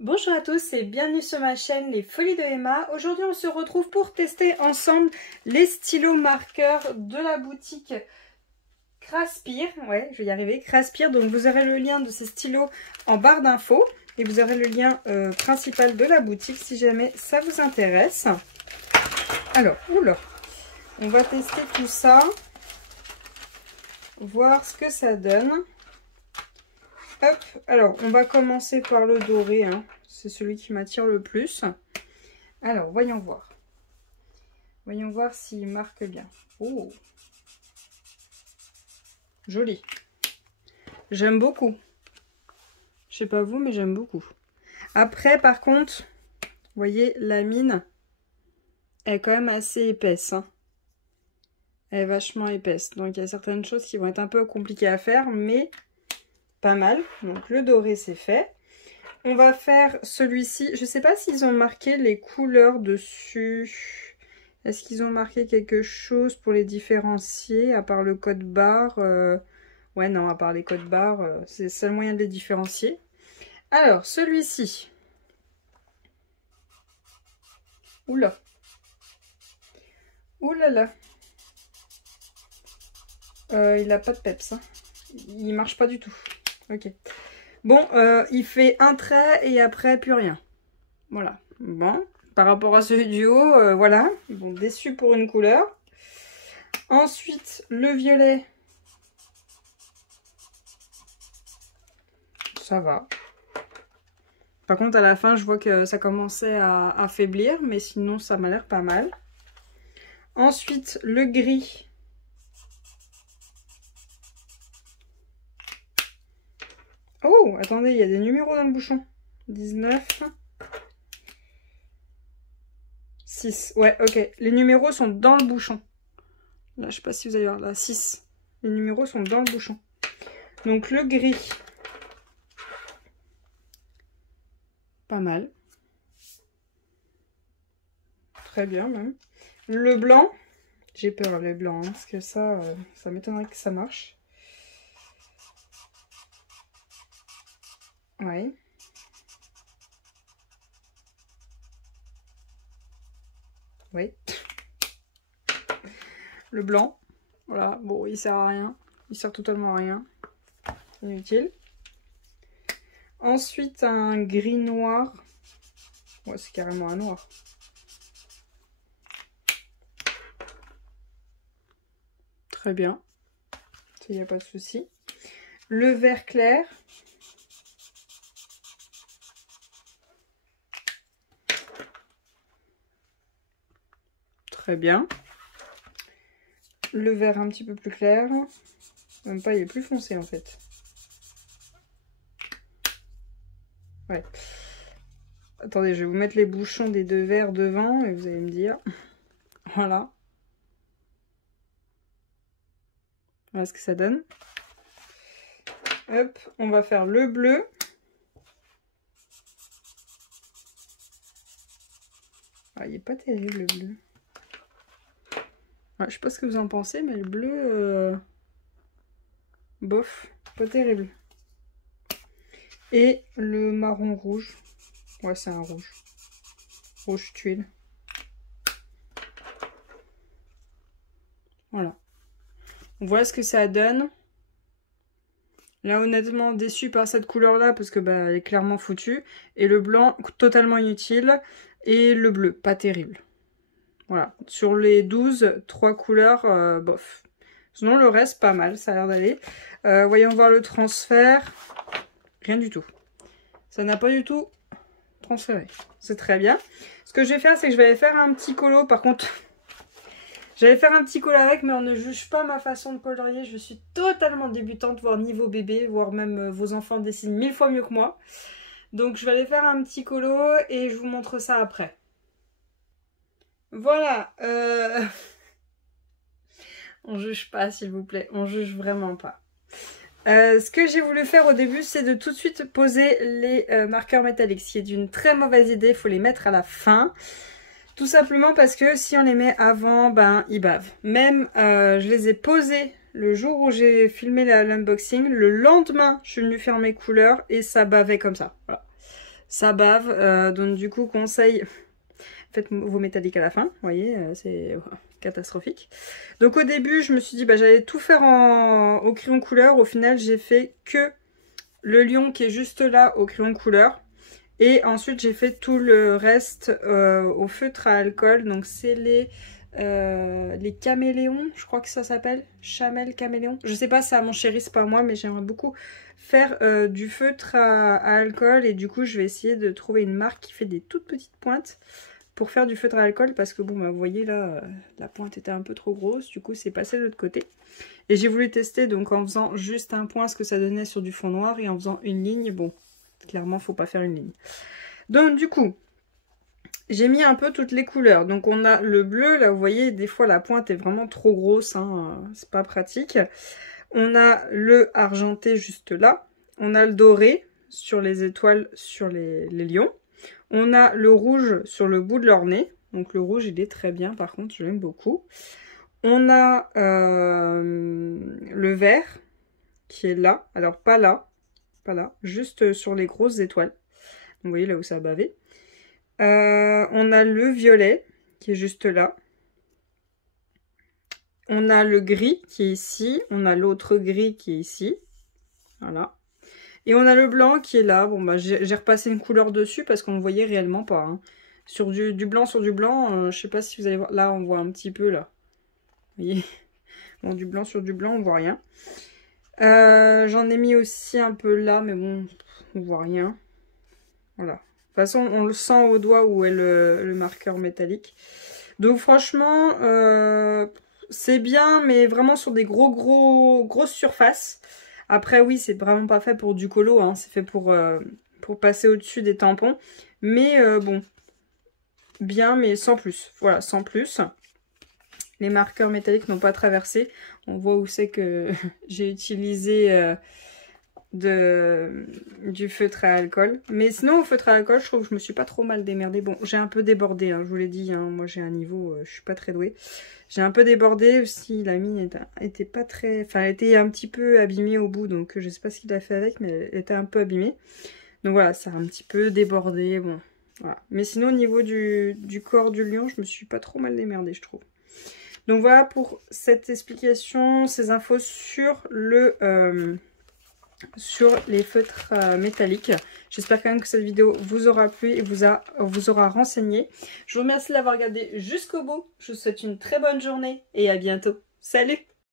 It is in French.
Bonjour à tous et bienvenue sur ma chaîne Les Folies de Emma. Aujourd'hui on se retrouve pour tester ensemble les stylos marqueurs de la boutique Craspir. Ouais, je vais y arriver, Craspir. Donc vous aurez le lien de ces stylos en barre d'infos et vous aurez le lien principal de la boutique si jamais ça vous intéresse. Alors, oula, on va tester tout ça, voir ce que ça donne. Hop, alors on va commencer par le doré, hein. C'est celui qui m'attire le plus. Alors, voyons voir. Voyons voir s'il marque bien. Oh, joli. J'aime beaucoup. Je sais pas vous, mais j'aime beaucoup. Après, par contre, vous voyez, la mine est quand même assez épaisse, hein. Elle est vachement épaisse. Donc, il y a certaines choses qui vont être un peu compliquées à faire, mais pas mal. Donc, le doré, c'est fait. On va faire celui-ci. Je ne sais pas s'ils ont marqué les couleurs dessus. Est-ce qu'ils ont marqué quelque chose pour les différencier, à part le code barre? Ouais, non, à part les codes barres, c'est le seul moyen de les différencier. Alors, celui-ci. Oula. Oulala. Il n'a pas de peps, hein. Il marche pas du tout. Ok. Bon, il fait un trait et après plus rien. Voilà. Bon, par rapport à celui du haut, voilà. Bon, déçu pour une couleur. Ensuite, le violet. Ça va. Par contre, à la fin, je vois que ça commençait à affaiblir, mais sinon, ça m'a l'air pas mal. Ensuite, le gris. Oh, attendez, il y a des numéros dans le bouchon. 19. 6. Ouais, ok. Les numéros sont dans le bouchon. Là, je sais pas si vous allez voir. Là, 6. Les numéros sont dans le bouchon. Donc, le gris. Pas mal. Très bien, même. Le blanc. J'ai peur, le blanc, hein, parce que ça m'étonnerait que ça marche. Ouais. Oui. Le blanc. Voilà. Bon, il sert à rien. Il sert totalement à rien. Inutile. Ensuite, un gris noir. Ouais, c'est carrément un noir. Très bien. Il n'y a pas de souci. Le vert clair. Très bien. Le vert un petit peu plus clair. Même pas, il est plus foncé en fait. Ouais. Attendez, je vais vous mettre les bouchons des deux verres devant et vous allez me dire. Voilà. Voilà ce que ça donne. Hop, on va faire le bleu. Ah, il est pas terrible le bleu. Ouais, je sais pas ce que vous en pensez, mais le bleu, bof, pas terrible. Et le marron rouge. Ouais, c'est un rouge. Rouge tuile. Voilà. On voit ce que ça donne. Là, honnêtement, déçu par cette couleur-là, parce que bah, elle est clairement foutue. Et le blanc, totalement inutile. Et le bleu, pas terrible. Voilà. Sur les 12, 3 couleurs, bof. Sinon, le reste, pas mal. Ça a l'air d'aller. Voyons voir le transfert. Rien du tout. Ça n'a pas du tout transféré. C'est très bien. Ce que je vais faire, c'est que je vais aller faire un petit colo. Par contre, j'allais faire un petit colo avec, mais on ne juge pas ma façon de colorier. Je suis totalement débutante, voire niveau bébé, voire même vos enfants dessinent 1000 fois mieux que moi. Donc, je vais aller faire un petit colo et je vous montre ça après. Voilà. On juge pas, s'il vous plaît. On juge vraiment pas. Ce que j'ai voulu faire au début, c'est de tout de suite poser les marqueurs métalliques. Ce qui est une très mauvaise idée, il faut les mettre à la fin. Tout simplement parce que si on les met avant, ben ils bavent. Même, je les ai posés le jour où j'ai filmé l'unboxing. Le lendemain, je suis venue faire mes couleurs et ça bavait comme ça. Voilà. ça bave. Donc du coup, conseil, faites vos métalliques à la fin, vous voyez, c'est catastrophique. Donc au début, je me suis dit, bah, j'allais tout faire au crayon couleur. Au final, j'ai fait que le lion qui est juste là au crayon couleur. Et ensuite, j'ai fait tout le reste au feutre à alcool. Donc c'est les caméléons, je crois que ça s'appelle. Chamel caméléon. Je sais pas, c'est à mon chéri, c'est pas moi, mais j'aimerais beaucoup faire du feutre à alcool. Et du coup, je vais essayer de trouver une marque qui fait des toutes petites pointes pour faire du feutre à alcool. Parce que bon, bah, vous voyez là, la pointe était un peu trop grosse. Du coup, c'est passé de l'autre côté. Et j'ai voulu tester donc en faisant juste un point ce que ça donnait sur du fond noir. Et en faisant une ligne, bon, clairement, faut pas faire une ligne. Donc du coup, j'ai mis un peu toutes les couleurs. Donc on a le bleu, là vous voyez, des fois la pointe est vraiment trop grosse, hein, c'est pas pratique. On a le argenté juste là. On a le doré sur les étoiles, sur les lions. On a le rouge sur le bout de leur nez. Donc le rouge il est très bien par contre, je l'aime beaucoup. On a le vert qui est là. Alors pas là, juste sur les grosses étoiles. Vous voyez là où ça a bavé. On a le violet qui est juste là. On a le gris qui est ici. On a l'autre gris qui est ici. Voilà. Et on a le blanc qui est là. Bon bah j'ai repassé une couleur dessus parce qu'on ne voyait réellement pas. Hein. Sur du blanc sur du blanc, je sais pas si vous allez voir. Là on voit un petit peu là. Vous voyez. Bon du blanc sur du blanc on voit rien. J'en ai mis aussi un peu là mais bon on voit rien. Voilà. De toute façon, on le sent au doigt où est le marqueur métallique. Donc franchement, c'est bien, mais vraiment sur des grosses surfaces. Après, oui, c'est vraiment pas fait pour du colo, hein. C'est fait pour passer au-dessus des tampons. Mais bon, bien, mais sans plus. Voilà, sans plus. Les marqueurs métalliques n'ont pas traversé. On voit où c'est que j'ai utilisé... du feutre à alcool. Mais sinon, au feutre à alcool, je trouve que je me suis pas trop mal démerdée. Bon, j'ai un peu débordé, hein, je vous l'ai dit. Hein, moi, j'ai un niveau, je suis pas très douée. J'ai un peu débordé aussi. La mine était pas très... Enfin, elle était un petit peu abîmée au bout. Donc, je sais pas ce qu'il a fait avec, mais elle était un peu abîmée. Donc, voilà, ça a un petit peu débordé. Bon, voilà. Mais sinon, au niveau du corps du lion, je me suis pas trop mal démerdée, je trouve. Donc, voilà pour cette explication, ces infos sur sur les feutres métalliques. J'espère quand même que cette vidéo vous aura plu et vous aura renseigné. Je vous remercie d'avoir regardé jusqu'au bout. Je vous souhaite une très bonne journée et à bientôt. Salut!